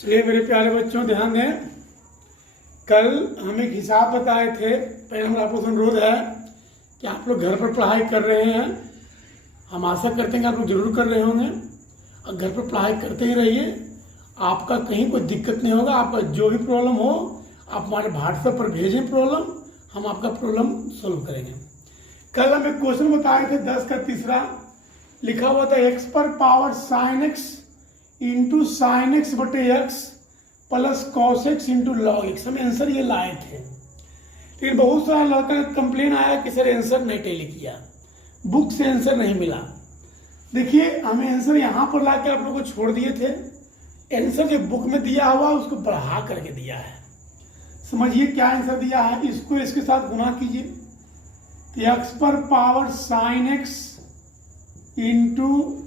चलिए मेरे प्यारे बच्चों ध्यान दें। कल हम एक हिसाब बताए थे। पहले हमारा आपको अनुरोध है कि आप लोग घर पर पढ़ाई कर रहे हैं। हम आशा करते हैं कि आप लोग जरूर कर रहे होंगे और घर पर पढ़ाई करते ही रहिए। आपका कहीं कोई दिक्कत नहीं होगा। आपका जो भी प्रॉब्लम हो आप हमारे व्हाट्सएप पर भेजें प्रॉब्लम, हम आपका प्रॉब्लम सोल्व करेंगे। कल हम एक क्वेश्चन बताए थे 10 का तीसरा, लिखा हुआ था एक्स पर power sine x into sine x बटे x plus cos x into log x. हम आंसर ये लाए थे, लेकिन बहुत सारा लड़का कंप्लेन आया कि सर आंसर नहीं टैली किया, बुक से आंसर नहीं मिला। देखिए हमें आंसर यहाँ पर ला के आप लोगों को छोड़ दिए थे। आंसर जो बुक में दिया हुआ उसको बढ़ा करके दिया है। समझिए क्या आंसर दिया है, इसको इसके साथ गुना कीजिए तो एक्स पर power sine x into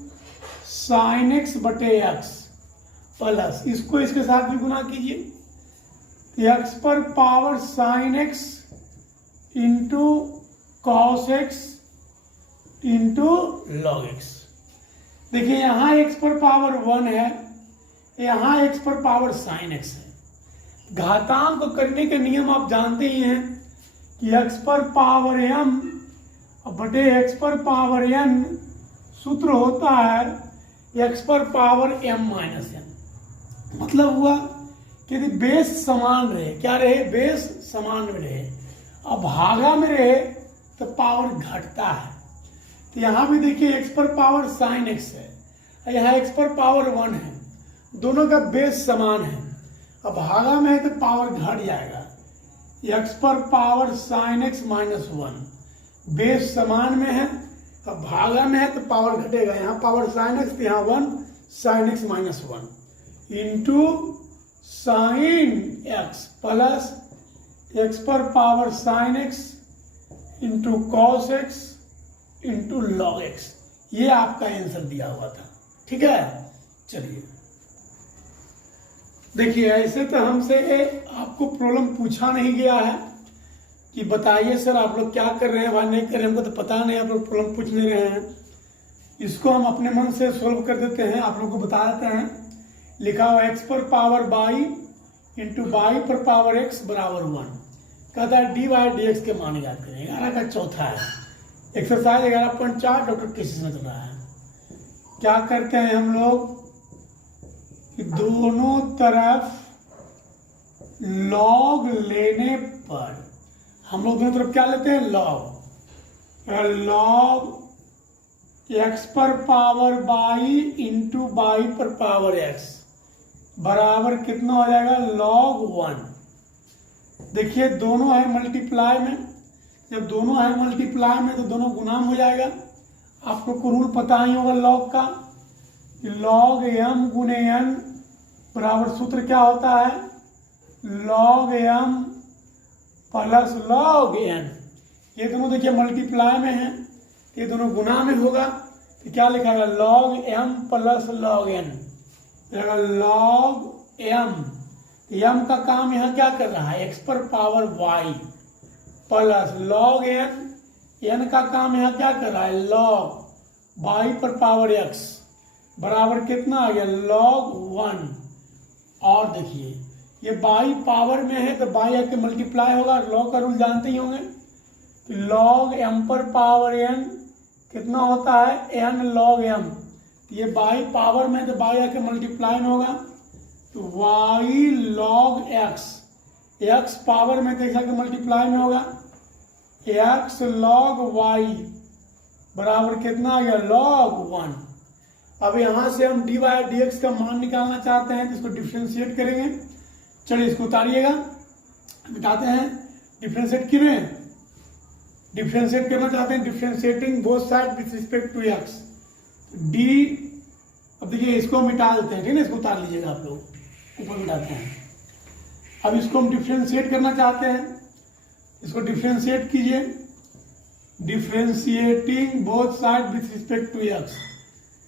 sine x बटे एक्स प्लस इसको इसके साथ भी गुना कीजिए तो एक्स पर power sine x into cos x into log x. देखिए यहाँ एक्स पर पावर 1 है, यहाँ एक्स पर पावर साइन एक्स है। घातांक को करने के नियम आप जानते ही हैं कि एक्स पर पावर m बटे एक्स पर पावर n सूत्र होता है एक्स पर पावर m माइनस n। मतलब हुआ कि यदि बेस समान रहे, क्या रहे, बेस समान में रहे और भागा में रहे तो पावर घटता है। तो यहाँ भी देखिए एक्स पर पावर साइन एक्स है और यहाँ एक्स पर पावर 1 है, दोनों का बेस समान है। अब भागा में है तो पावर घट जाएगा। एक्स पर power sine x minus 1, base समान में है, अब भागा में है तो पावर घटेगा। यहाँ पावर साइन एक्स तो यहाँ 1 sine x minus 1 into sine x plus x पर power sine x into cos x into log x. ये आपका आंसर दिया हुआ था, ठीक है। चलिए देखिए ऐसे तो हमसे आपको प्रॉब्लम पूछा नहीं गया है कि बताइए सर आप लोग क्या कर रहे हैं वह नहीं कर रहे हैं, हमको तो पता नहीं, आप लोग प्रॉब्लम पूछ नहीं रहे हैं। इसको हम अपने मन से सॉल्व कर देते हैं, आप लोग को बता देते हैं। लिखा हुआ एक्स पर पावर बाई इंटू बाई पर पावर एक्स बराबर 1। कहता है डी वाई डी एक्स के मान याद करें। 11 का चौथा है, एक्सरसाइज 11.4 डॉक्टर केसेस में चल रहा है। क्या करते हैं हम लोग कि दोनों तरफ लॉग लेने पर हम लोग दोनों तरफ क्या लेते हैं, लॉग। लॉग एक्स पर पावर बाई इंटू बाई पर पावर एक्स बराबर कितना हो जाएगा, लॉग 1। देखिए दोनों है मल्टीप्लाई में, जब दोनों है मल्टीप्लाई में तो दोनों गुणाम हो जाएगा। आपको रूल पता ही होगा लॉग का, लॉग m गुने n बराबर सूत्र क्या होता है, log m plus log n। ये दोनों देखिए मल्टीप्लाई में है, ये दोनों गुना में होगा तो क्या लिखा है, log m plus log n। Log m, m का काम यहाँ क्या कर रहा है, x पर power y plus log n, n का काम यहाँ क्या कर रहा है, लॉग y पर पावर x बराबर कितना आ गया, लॉग 1। और देखिए ये बाई पावर में है तो बाई आके मल्टीप्लाई होगा, लॉग का रूल जानते ही होंगे। लॉग m पर पावर n कितना होता है, n लॉग m। ये बाई पावर में तो बाई आके मल्टीप्लाई में होगा तो y log x, x power में तो x आके मल्टीप्लाई में होगा, x लॉग y बराबर कितना आ गया, लॉग 1। अब यहाँ से हम डी वाई डी एक्स का मान निकालना चाहते हैं तो इसको डिफ्रेंशिएट करेंगे। चलिए इसको उतारिएगा, मिटाते हैं। डिफ्रेंशिएट किमें डिफ्रेंशिएट करना चाहते हैं, differentiating both side with respect to x d. अब देखिए इसको मिटा देते हैं, ठीक है, इसको उतार लीजिएगा आप लोग, ऊपर मिटाते हैं। अब इसको हम डिफ्रेंशिएट करना चाहते हैं, इसको डिफ्रेंशिएट कीजिए, differentiating both side with respect to x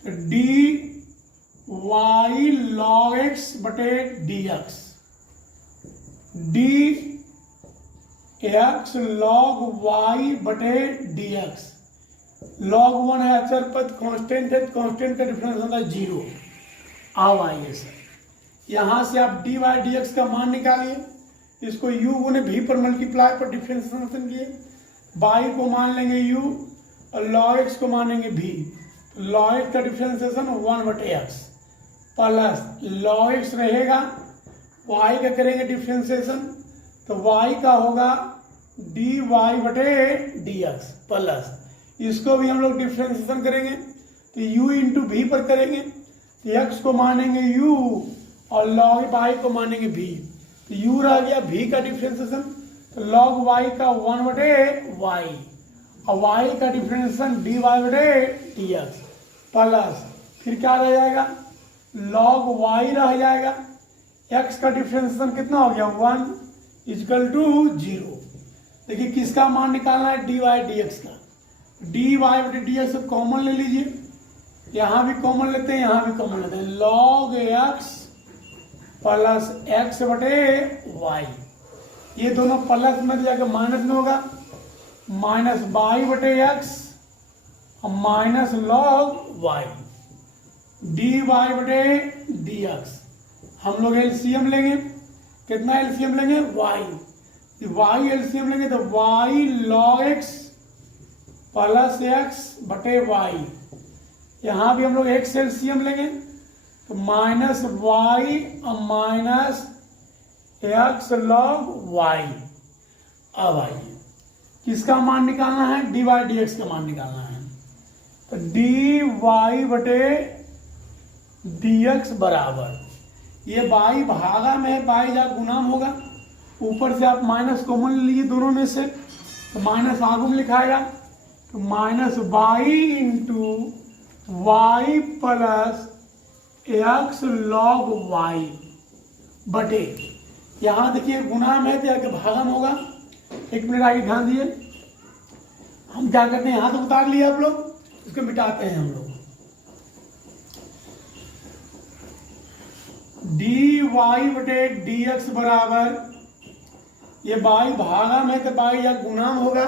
d y log x बटे d x, d x log y बटे डी एक्स। लॉग 1 है अचर पद, कांस्टेंट है, कांस्टेंट का डिफरेंस होता है 0। आओ आइए सर, यहाँ से आप dy dx का मान निकालिए, इसको u गुने v पर मल्टीप्लाई पर डिफ्रेंशिएशन किए, y को मान लेंगे u और log x को मानेंगे v। तो log x का differentiation 1/x plus log x रहेगा, y का करेंगे डिफ्रेंशिएशन तो y का होगा dy/dx प्लस इसको भी हम लोग डिफ्रेंशिएशन करेंगे तो u इंटू v पर करेंगे तो x को मानेंगे u और log y को मानेंगे v। तो u रह गया v का डिफ्रेंशिएशन तो log y का 1/y और y का डिफ्रेंशिएशन dy/dx प्लस फिर क्या रह जाएगा log y रह जाएगा, x का डिफ्रेंशिएशन कितना हो गया 1 इक्वल टू 0। देखिए किसका मान निकालना है dy dx का, dy/dx कॉमन ले लीजिए, यहाँ भी कॉमन लेते हैं यहाँ भी कॉमन लेते हैं, log x प्लस x/y, ये दोनों प्लस में जाकर माइनस में होगा, माइनस y/x और माइनस log y dy/dx। हम लोग एलसीएम लेंगे, कितना एलसीएम लेंगे y एलसीएम लेंगे तो y log x plus x/y, यहाँ भी हम लोग x एलसीएम लेंगे तो माइनस y और माइनस x log y। अब आइए किसका मान निकालना है dy dx का मान निकालना है तो dy/dx बराबर, ये y भागा में है, y जा गुणाम होगा, ऊपर से आप माइनस कॉमन लीजिए दोनों में से तो माइनस आगू में लिखाएगा तो minus y into y plus x log y बटे, यहाँ देखिए गुणाम है तो आगे भागम होगा। एक मिनट आगे ध्यान दिए, हम क्या करते हैं यहाँ तो उतार लिए आप लोग, इसको मिटाते हैं हम लोग, dy/dx बराबर, ये y भागम है तो y या गुणाम होगा,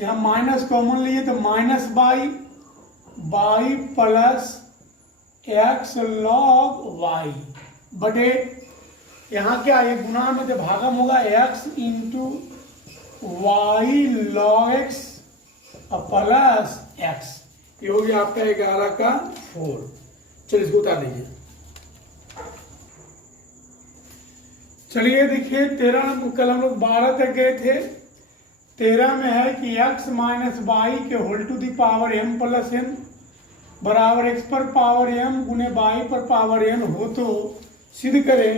यहाँ माइनस कॉमन लिए तो minus y plus x log y बटे, यहाँ क्या है गुणाम है तो भागम होगा x into y log x plus x, ये हो गया आपका 11 का 4। चलिए इसको उतार दीजिए। चलिए देखिए 13 कल हम लोग 12 तक गए थे, 13 में है कि x माइनस वाई के whole to the power m plus n बराबर x पर पावर m गुने y पर पावर n हो तो सिद्ध करें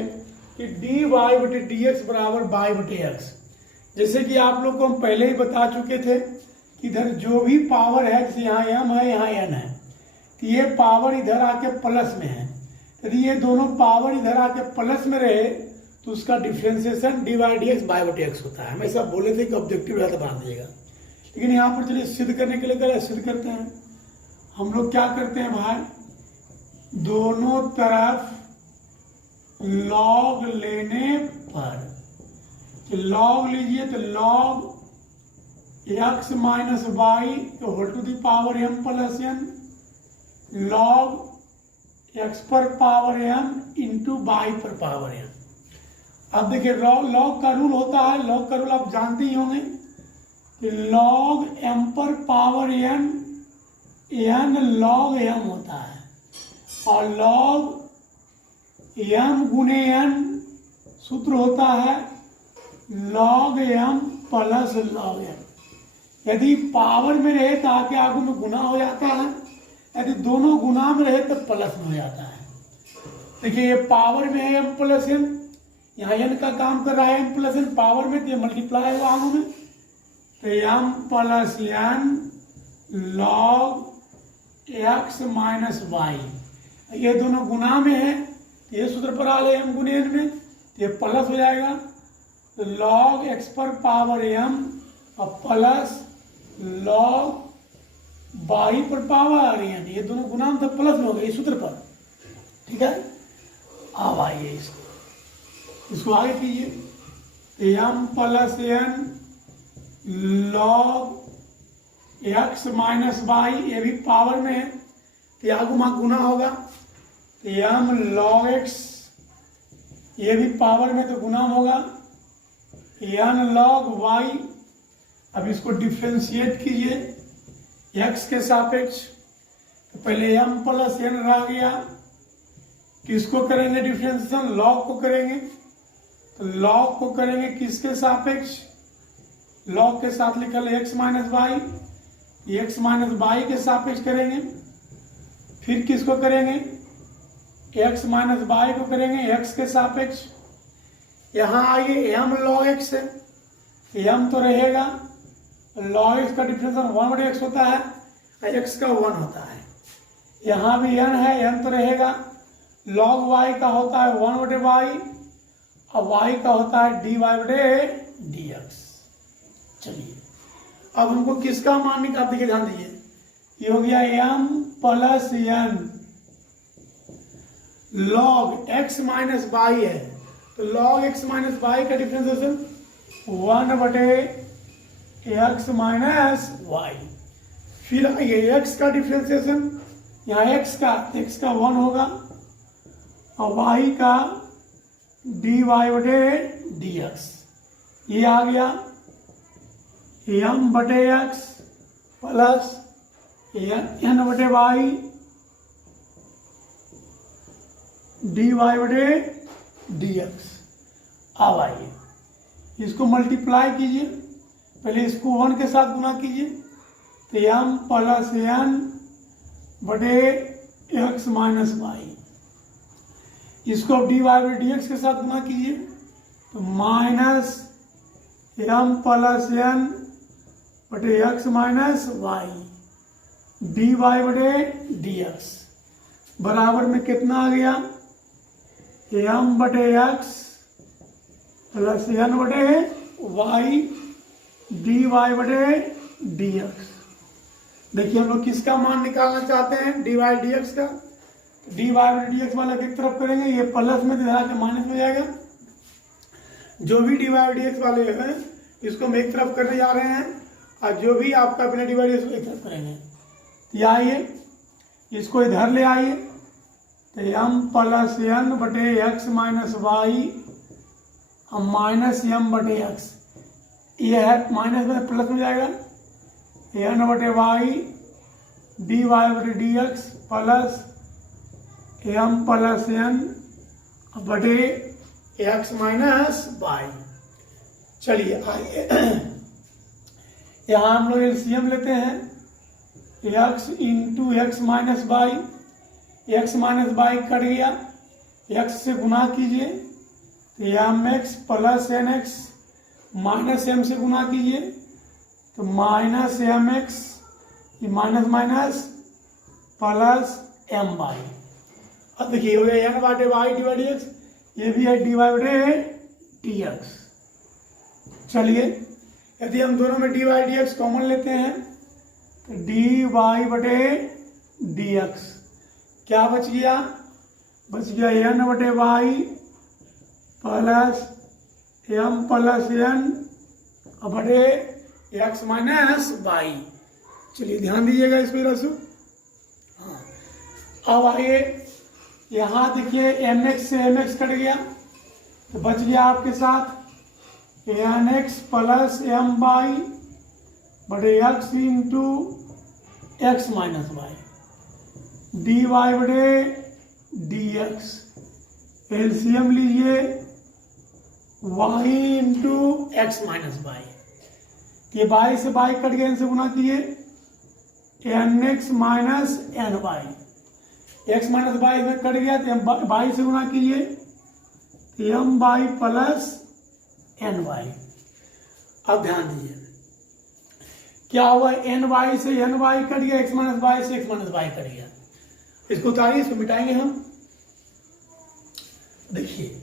कि dy/dx बराबर y/x। जैसे कि आप लोग को हम पहले ही बता चुके थे कि इधर जो भी पावर है, जैसे यहाँ m है यहाँ n है, तो ये पावर इधर आके प्लस में है, यदि ये दोनों पावर इधर आके प्लस में रहे तो उसका डिफ्रेंसिएशन dy/dx y/x होता है। हमें सब बोले थे कि ऑब्जेक्टिव रहता बना दीजिएगा, लेकिन यहाँ पर चलिए सिद्ध करने के लिए सिद्ध करते हैं। हम लोग क्या करते हैं भाई, दोनों तरफ लॉग लेने पर, लॉग लीजिए तो log x minus y whole to the power m plus n log x पर पावर m इंटू y पर पावर m। अब देखिए लॉग का रूल होता है, लॉग का रूल आप जानते ही होंगे कि log m पर पावर n log m होता है और log m गुने n सूत्र होता है log m plus log m। यदि पावर में रहे तो आगे आगू में गुना हो जाता है, यदि दोनों गुना में रहे तो प्लस में हो जाता है। देखिए ये पावर में है m प्लस n, यहाँ n का काम कर रहा है m प्लस n, पावर में तो ये मल्टीप्लाई होगा आगू में, तो m plus n log x minus y, ये दोनों गुना में है, ये सूत्र पर आ रहे m गुने n में, तो ये प्लस हो जाएगा तो log x पर पावर m और प्लस log y पर पावर n, ये दोनों गुना में तो प्लस में हो गए इस सूत्र पर, ठीक है। अब आइए इसको आगे कीजिए, m plus n log x minus y, ये भी पावर में है तो आगू वहाँ गुना होगा तो m log x ये भी पावर में तो गुना होगा, n log y। अब इसको डिफ्रेंशिएट कीजिए x के सापेक्ष। तो पहले m प्लस n रह गया, किसको करेंगे डिफ्रेंशिएशन? log को करेंगे। तो log को करेंगे किसके सापेक्ष? log के साथ लिखल x minus y, x minus y के सापेक्ष करेंगे। फिर किसको करेंगे? x माइनस वाई को करेंगे x के सापेक्ष। यहाँ आइए m log x है, m तो रहेगा, log x का डिफरेंशियल 1/x होता है, x का 1 होता है। यहाँ भी n है, n तो रहेगा, log y का होता है 1/y और y का होता है dy/dx। चलिए अब हमको किसका मान निकाल, देखिए ध्यान दीजिए, ये हो गया m plus n log x minus y है। तो log x माइनस वाई का डिफरेंशिएशन 1/x माइनस वाई। फिर ये x का डिफरेंशिएशन, यहाँ x का 1 होगा और y का dy/dx। ये आ गया m/x प्लस n/y dy/dx। अब आइए इसको मल्टीप्लाई कीजिए, पहले इसको 1 के साथ गुना कीजिए, तो m plus n/x minus Y. इसको dy/dx के साथ गुना कीजिए, तो minus m plus n/x minus y dy/dx बराबर में कितना आ गया? m/x plus n/y dy/dx। देखिए हम लोग किसका मान निकालना चाहते हैं? dy/dx का। dy/dx वाला एक तरफ करेंगे, ये प्लस में दिखा के माइनस में जाएगा। जो भी dy/dx वाले हैं इसको हम एक तरफ करने जा रहे हैं, और जो भी आपका बिना dy/dx को एक तरफ करेंगे। तो आइए इसको इधर ले आइए, तो m plus n/x minus y और माइनस m/x, ये है माइनस में प्लस में जाएगा, n/y dy/dx plus m plus n/x minus y. चलिए आइए यहाँ हम लोग एलसीएम लेते हैं, x into x minus y, x minus y cut गया, x से गुना कीजिए, तो m x plus n x minus m से गुना कीजिए, तो माइनस एम एक्स, ये minus minus plus m y. अब देखिए हो गया n/y dy/dx, ये भी है dy/dx। चलिए यदि हम दोनों में dy/dx कॉमन लेते हैं, तो dy/dx क्या बच गया? बच गया n/y plus m plus n/x minus y. चलिए ध्यान दीजिएगा इस पर रसू। हाँ अब आइए यहाँ देखिए mx से mx कट गया, तो बच गया आपके साथ nx plus my/x into x minus y dy/dx। LCM लीजिए y into x minus y, ये y से y कट गया, इनसे गुना कीजिए, nx minus ny, x minus y में कट गया तो y से गुना कीजिए, my प्लस ny। अब ध्यान दीजिए क्या हुआ, ny से ny कट गया, x माइनस y से x माइनस y कट गया। इसको उतारिए, इसको मिटाएंगे हम। देखिए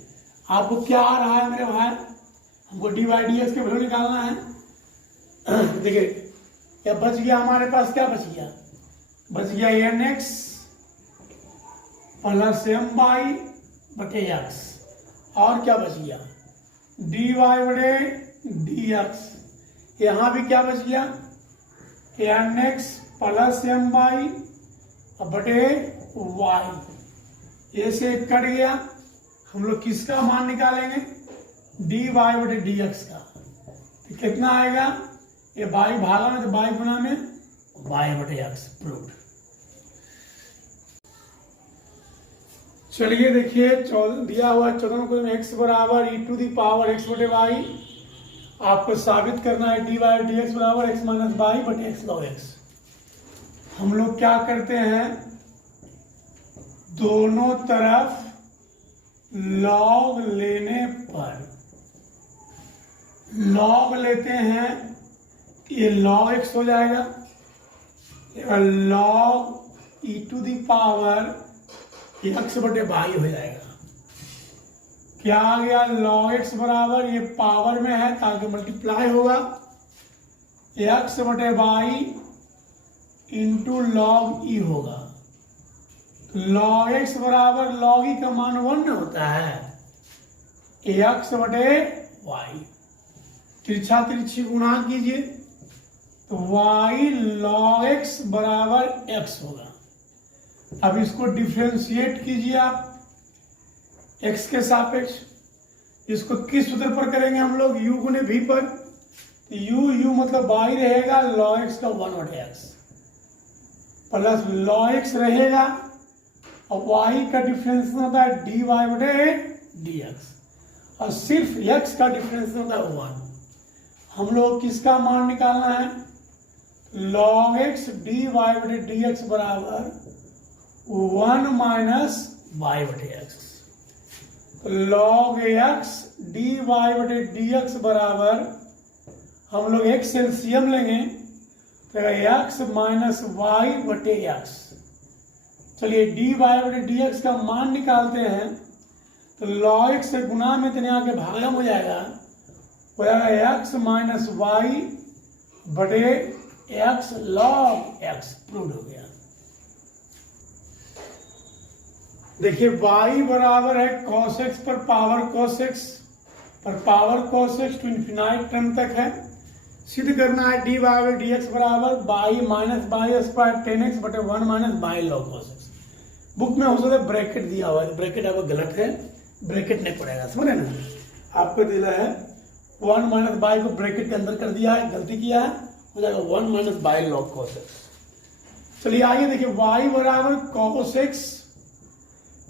आपको क्या आ रहा है मेरे भाई, हमको dy/dx के वैल्यू निकालना है। देखिए क्या बच गया हमारे पास, क्या बच गया? बच गया nx प्लस my/x, और क्या बच गया? dy/dx। यहाँ भी क्या बच गया? nx प्लस my/y, ये से कट गया, हम लोग किसका मान निकालेंगे, dy बटे dx का। तो कितना आएगा, ये y भागा में तो y गुना में y बटे x प्रूव्ड। चलिए देखिए दिया हुआ 14 को x बराबर e to the power x बटे y। आपको साबित करना है dy डी एक्स बराबर x माइनस वाई बटे x लॉग x। हम लोग क्या करते हैं, दोनों तरफ लॉग लेने पर लॉग लेते हैं, ये लॉग x हो जाएगा, log e to the power x बटे वाई हो जाएगा। क्या आ गया, log x बराबर, ये पावर में है ताकि मल्टीप्लाई होगा, x बटे वाई इंटू लॉग ई होगा। तो log x बराबर log ई का मान 1 होता है, x बटे वाई। तिरछा तिरछी गुणा कीजिए तो y log x बराबर x होगा। अब इसको डिफ्रेंशिएट कीजिए आप x के सापेक्ष। इसको किस सूत्र पर करेंगे हम लोग, u गुने v पर। तो u मतलब y रहेगा log x का 1 बटे x प्लस log x रहेगा और y का डिफरेंस होता है dy बटे dx और सिर्फ x का डिफरेंस होता है 1। हम लोग किसका मान निकालना है, log x dy बटे dx बराबर 1 माइनस y बटे x। तो log x dy बटे dx बराबर, हम लोग x एलसीएम लेंगे तो x माइनस y बटे x। चलिए dy बटे dx का मान निकालते हैं तो log x से गुना में इतने आके भागम हो जाएगा, हो जाएगा x माइनस y बटे x log x प्रूव हो गया। देखिए y बराबर है cos x पर पावर cos x पर power cos x to infinite term तक है। सिद्ध करना है dy बाई dx बराबर y minus y square 10x बटे 1 minus y log cos x। Book में हो सकता है ब्रैकेट दिया हुआ है, ब्रैकेट आपका गलत है, ब्रैकेट नहीं पड़ेगा, समझ रहे ना। आपको दिया है 1 माइनस बाई को ब्रैकेट के अंदर कर दिया है, गलती किया है, हो जाएगा 1 minus y log cos x। चलिए आइए देखिए y बराबर cos x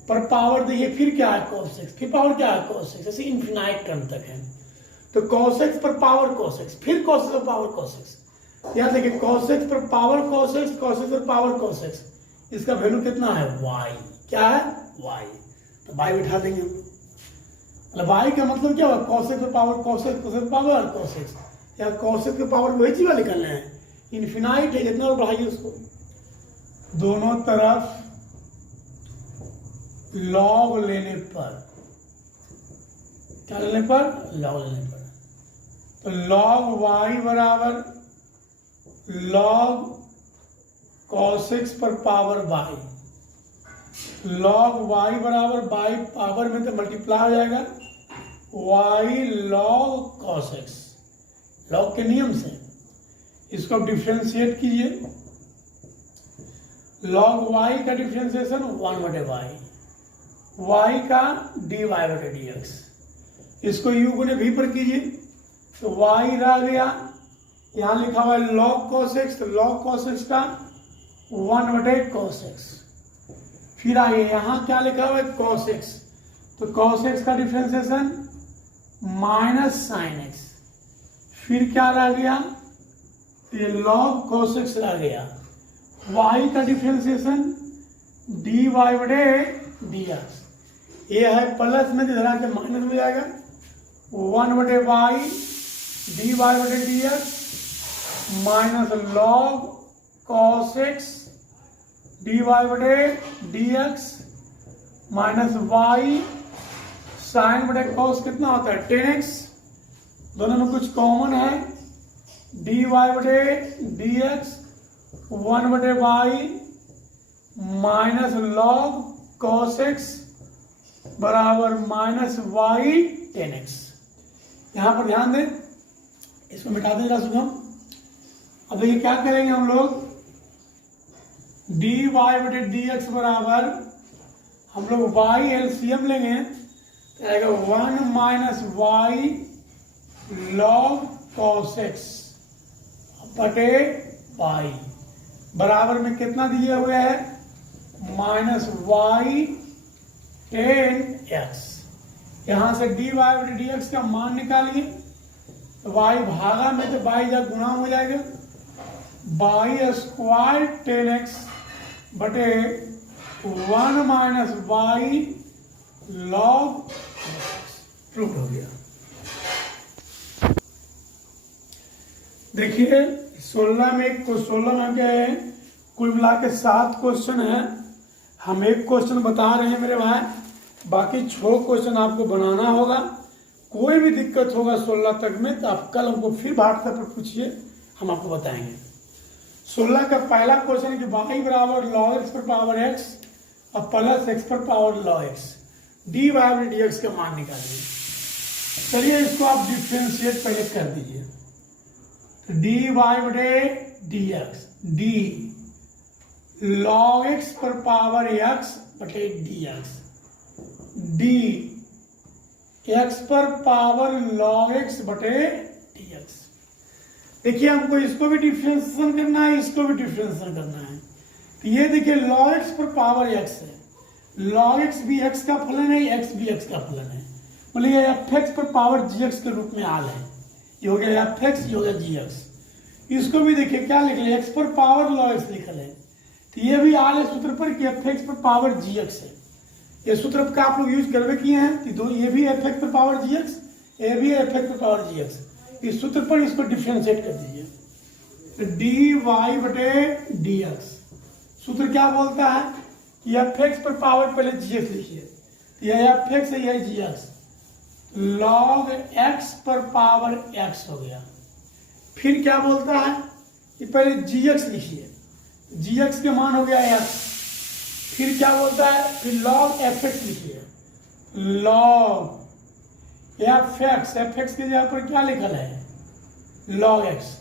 पर पावर, देखिए फिर क्या है cos x, फिर पावर क्या है cos x, ऐसे इन्फिनाइट टर्म तक है। तो cos x पर पावर cos x, फिर cos x पर पावर cos x। याद देखिए cos x पर power cos x, cos x पर पावर cos x, इसका वैल्यू कितना है y, क्या है y, तो y बिठा देंगे हम। मतलब y का मतलब क्या हुआ, cos x पर power cos x, cos x पर पावर cos x, या cos x पर पावर वही चीज निकालना है, इन्फिनाइट है, जितना बढ़ाइए उसको। दोनों तरफ लॉग लेने पर, क्या लेने पर, लॉग लेने पर, तो लॉग y बराबर लॉग cos x पर पावर y, लॉग y बराबर y पावर में तो मल्टीप्लाई हो जाएगा y log cos x, log के नियम से इसको आप डिफ्रेंशिएट कीजिए। लॉग y का डिफ्रेंशिएशन 1 बटे y का dy बटे dx, इसको u गुने v पर कीजिए तो y रह गया, यहाँ लिखा हुआ है log cos x, तो log cos x का 1 बटे cos x। फिर आइए यहाँ क्या लिखा हुआ है cos x, तो cos x का डिफरेंशिएशन माइनस साइन x, फिर क्या रह गया, ये log cos x रह गया, y का डिफरेंशिएशन dy बटे dx, ये है प्लस में इधर आके माइनस में जाएगा 1 बटे y dy बटे dx minus log cos x dy बटे dx माइनस y साइन बटे cos कितना होता है 10x, दोनों में कुछ कॉमन है, dy बटे dx 1 बटे y minus log cos x बराबर माइनस y 10x। यहाँ पर ध्यान दें, इसको मिटा दें जरा सुगम। अब देखिए क्या करेंगे हम लोग, dy बटे dx बराबर, हम लोग y एलसीएम लेंगे तो आएगा 1 minus y log cos x बटे वाई बराबर में कितना दिए हुए है माइनस वाई टेन एक्स। यहां से डी वाई बटे डी एक्स का मान निकालिए तो वाई भागा में तो बाई जा गुणा हो जाएगा बाई स्क्वायर टेन एक्स बटे 1 माइनस वाई लॉग प्रूव हो गया। देखिए 16 में क्या है कुल मिला के 7 क्वेश्चन है। हम एक क्वेश्चन बता रहे हैं मेरे भाई, बाकी 6 क्वेश्चन आपको बनाना होगा। कोई भी दिक्कत होगा 16 तक में तो आप कल हमको फिर व्हाट्सएप पर पूछिए, हम आपको बताएंगे। 16 का पहला क्वेश्चन है कि वाई बराबर लॉग एक्स पर पावर एक्स और प्लस एक्स पर power log x d y बटे डी एक्स का मान निकालिए। चलिए इसको आप डिफ्रेंशिएट पहले कर दीजिए। तो डी वाई बटे d x D log x पर पावर एक्स बटे डी एक्स डी एक्स पर पावर लॉग एक्स बटे डी एक्स। देखिए हमको इसको भी डिफरेंशिएशन करना है, इसको भी डिफरेंशिएशन करना है। तो ये देखिए लॉग एक्स पर पावर एक्स है, लॉग एक्स भी एक्स का फलन है, एक्स भी एक्स का फलन है, मतलब ये एफ एक्स पर पावर जी एक्स के रूप में आल है। ये हो गया एफ एक्स, ये हो गया जी एक्स। इसको भी देखिए क्या लिख लिया एक्स पर पावर लॉग एक्स लिखल है, तो ये भी आल है सूत्र पर कि एफ एक्स पर पावर जी एक्स है। ये सूत्र का आप लोग यूज करवे किए हैं, तो ये भी एफ एक्स पर पावर जी एक्स, ये भी एफ एक्स पर पावर जी एक्स। इस सूत्र पर इसको डिफरेंशिएट कर दीजिए। तो डी वाई बटे डी एक्स सूत्र क्या बोलता है कि एफ एक्स पर पावर पहले जी एक्स लिखिए, यह एफ एक्स है, यह जी एक्स, लॉग एक्स पर पावर एक्स हो गया। फिर क्या बोलता है कि पहले जी एक्स लिखिए, जी एक्स के मान हो गया एक्स। फिर क्या बोलता है, फिर लॉग एफ एक्स लिखिए, लॉग एफ एक्स के जगह पर क्या लिखल है लॉग एक्स।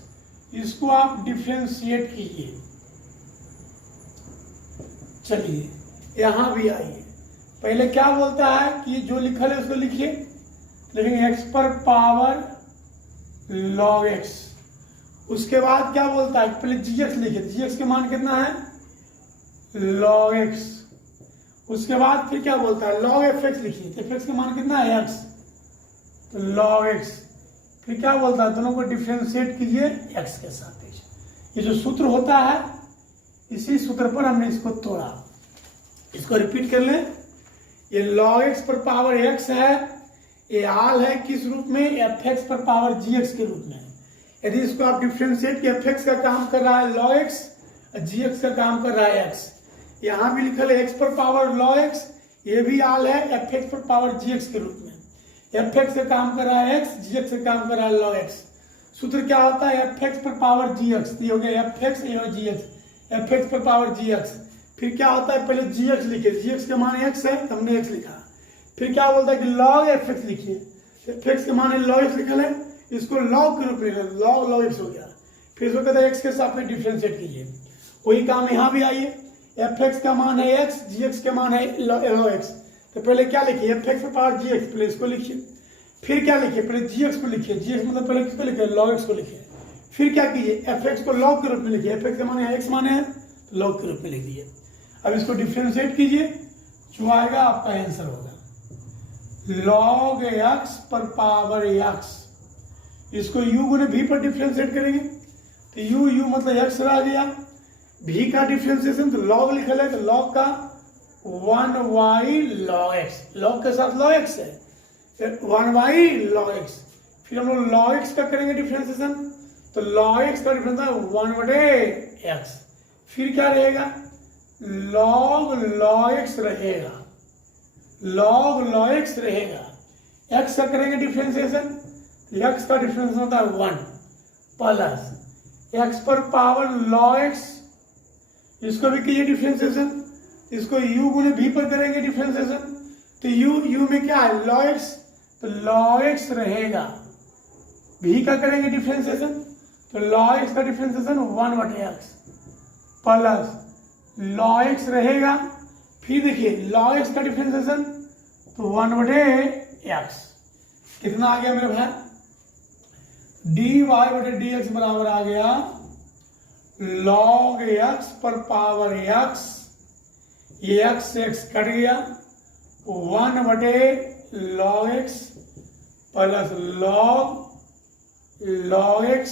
इसको आप डिफरेंशिएट कीजिए। चलिए यहां भी आइए, पहले क्या बोलता है कि जो लिखल है उसको लिखिए, लेकिन एक्स पर पावर लॉग एक्स। उसके बाद क्या बोलता है पहले जी एक्स लिखिए, जी एक्स के मान कितना है लॉग एक्स। उसके बाद फिर क्या बोलता है लॉग एफ एक्स लिखिए, एफ एक्स के मान कितना है एक्स, तो लॉग एक्स। फिर क्या बोलता है दोनों को डिफरेंशिएट कीजिए एक्स के सापेक्ष। ये जो सूत्र होता है इसी सूत्र पर हमने इसको तोड़ा। इसको रिपीट कर लें, ये लॉग एक्स पर पावर एक्स है, ये आल है किस रूप में एफ एक्स पर पावर जी एक्स के रूप में। यदि इसको आप डिफरेंशिएट कि एफ एक्स का काम कर रहा है लॉग एक्स और जी एक्स का काम कर रहा है एक्स। यहाँ भी लिखल है एक्स पर पावर लॉग एक्स, ये भी आल है एफ एक्स पर पावर जी एक्स के रूप में। एफ एक्स का काम कर रहा है एक्स, जी एक्स का काम कर रहा है लॉग एक्स। सूत्र क्या होता है एफ एक्स पर पावर जी एक्स, ये हो गया एफ एक्स, ये हो जी एक्स, एफ एक्स पर पावर जी एक्स। फिर क्या होता है पहले जी एक्स लिखिए, जी एक्स का मान एक्स है, हमने एक्स लिखा। फिर क्या बोलता है कि लॉग एफ एक्स लिखिए, एफ एक्स के मान लॉग एक्स लिखल है, इसको लॉग के रूप में लॉग लॉग एक्स हो गया। फिर इसको कहता है एक्स के साथ में डिफरेंशिएट कीजिए। वही काम यहाँ भी आइए, एफ एक्स का मान है एक्स, जी एक्स का मान है लॉग एक्स। तो पहले क्या लिखिए एफ एक्स पर पावर जी एक्स, पहले इसको लिखिए। फिर क्या लिखिए पहले जी एक्स को लिखिए, जी एक्स मतलब पहले किसको लिखिए लॉग एक्स को लिखिए। फिर क्या कीजिए एफ एक्स को लॉग के रूप में लिखिए, एफ एक्स का मान है एक्स माने है तो लॉग के रूप में लिख दिए। अब इसको डिफरेंशिएट कीजिए, जो आएगा आपका आंसर होगा लॉग एक्स पर पावर एक्स। इसको u गुने v पर डिफरेंशिएट करेंगे तो u मतलब x रह गया, v का डिफरेंशिएशन तो log लिखा है, तो log का 1y log x, log के साथ log x है, फिर 1y log x। फिर हम लोग log x का करेंगे डिफरेंशिएशन, तो log x का डिफरेंशिएशन 1/x। फिर क्या रहेगा log x रहेगा, log x रहेगा। x का करेंगे डिफरेंशिएशन, x का डिफरेंशिएशन होता है 1 प्लस x पर पावर log x। इसको भी कीजिए डिफरेंशिएशन, इसको u गुने v पर करेंगे डिफरेंशिएशन, तो u में क्या है log x, तो log x रहेगा। v का करेंगे डिफरेंशिएशन, तो log x का differentiation 1/x plus log x रहेगा। फिर देखिए log x का डिफरेंशिएशन तो 1/x कितना आ गया मेरे भाई, dy/dx बराबर आ गया log x पर पावर x, ये x से x कट गया, 1/log x plus log x,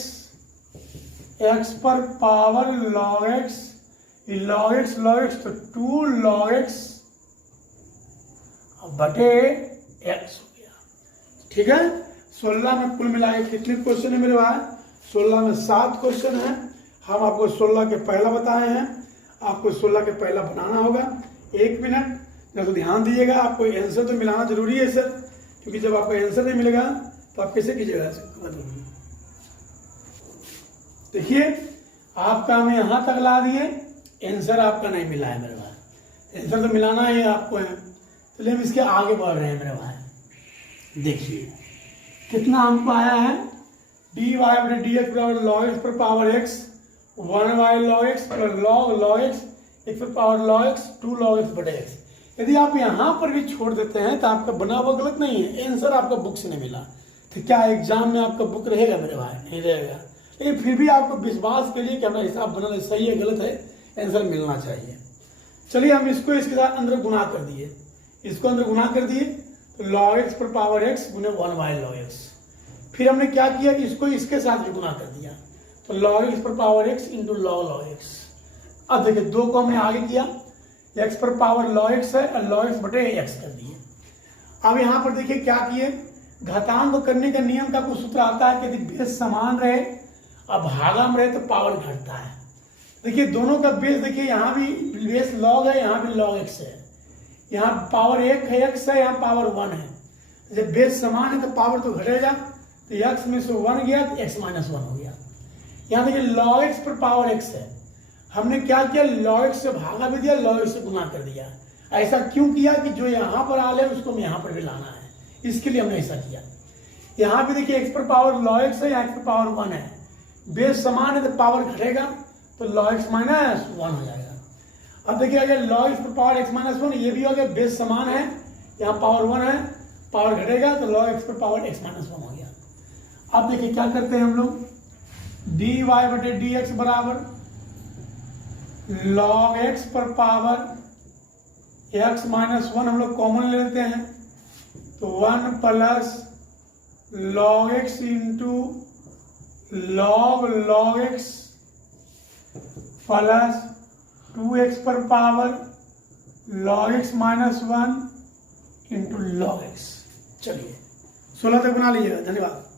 x पर power log x, log x तो 2 log x बटे x हो गया। ठीक है, 16 में कुल मिला के कितने क्वेश्चन है मेरे भाई, 16 में 7 क्वेश्चन है। हम आपको 16 के पहला बताए हैं, आपको 16 के पहला बनाना होगा। 1 मिनट जब ध्यान दीजिएगा, आपको आंसर तो मिलाना जरूरी है सर, क्योंकि जब आपको आंसर नहीं मिलेगा तो आप कैसे कीजिएगा। देखिए आपका हम यहाँ तक ला दिए, आंसर आपका नहीं मिला है मेरे भाई, आंसर तो मिलाना ही आपको है, तो हम इसके आगे बढ़ रहे हैं मेरे भाई। देखिए कितना हमको आया है, dy/dx बराबर log x पर पावर x, 1/log x पर log x, x पर power log x, 2 log x बटे x। यदि आप यहाँ पर भी छोड़ देते हैं तो आपका बना हुआ गलत नहीं है, आंसर आपका बुक से नहीं मिला, तो क्या एग्जाम में आपका बुक रहेगा मेरे भाई, नहीं रहेगा। लेकिन फिर भी आपको विश्वास के लिए कि हमारा हिसाब बनाना सही है गलत है, आंसर मिलना चाहिए। चलिए हम इसको इसके साथ अंदर गुना कर दिए, इसको अंदर गुना कर दिए, तो log x पर पावर x गुने 1/log x। फिर हमने क्या किया, इसको इसके साथ भी गुना कर दिया, तो log x पर power x into log x। अब देखिए 2 को हमने आगे किया, x पर पावर log x है और log x बटे x कर दिए। अब यहाँ पर देखिए क्या किए, घातांक करने का नियम का कुछ सूत्र आता है कि यदि बेस समान रहे और भागा में रहे तो पावर घटता है। देखिए दोनों का बेस, देखिए यहाँ भी बेस log है, यहाँ भी log x है, यहाँ पावर 1 है x है, यहाँ पावर 1 है। जब बेस समान है तो पावर तो घटेगा, तो x में से 1 गया तो x -1 हो गया। यहाँ देखिए log x पर पावर x है, हमने क्या किया, log x से भागा भी दिया, log x से गुना कर दिया। ऐसा क्यों किया कि जो यहाँ पर आल है उसको हमें यहाँ पर भी लाना है, इसके लिए हमने ऐसा किया। यहाँ पे देखिए x पर पावर log x है, यहाँ x पर पावर 1 है, बेस समान है तो पावर घटेगा, तो log x -1 हो जाएगा। अब देखिए अगर log x पर पावर x -1, ये भी हो गया, बेस समान है, यहाँ पावर 1 है, पावर घटेगा तो log x पर पावर x -1 हो गया। अब देखिए क्या करते हैं हम लोग, dy/dx बराबर log x पर पावर x -1 हम लोग कॉमन ले लेते हैं, तो 1 plus log x into log x plus 2x पर power log x -1 into log x। चलिए 16 तक बना लीजिएगा, धन्यवाद।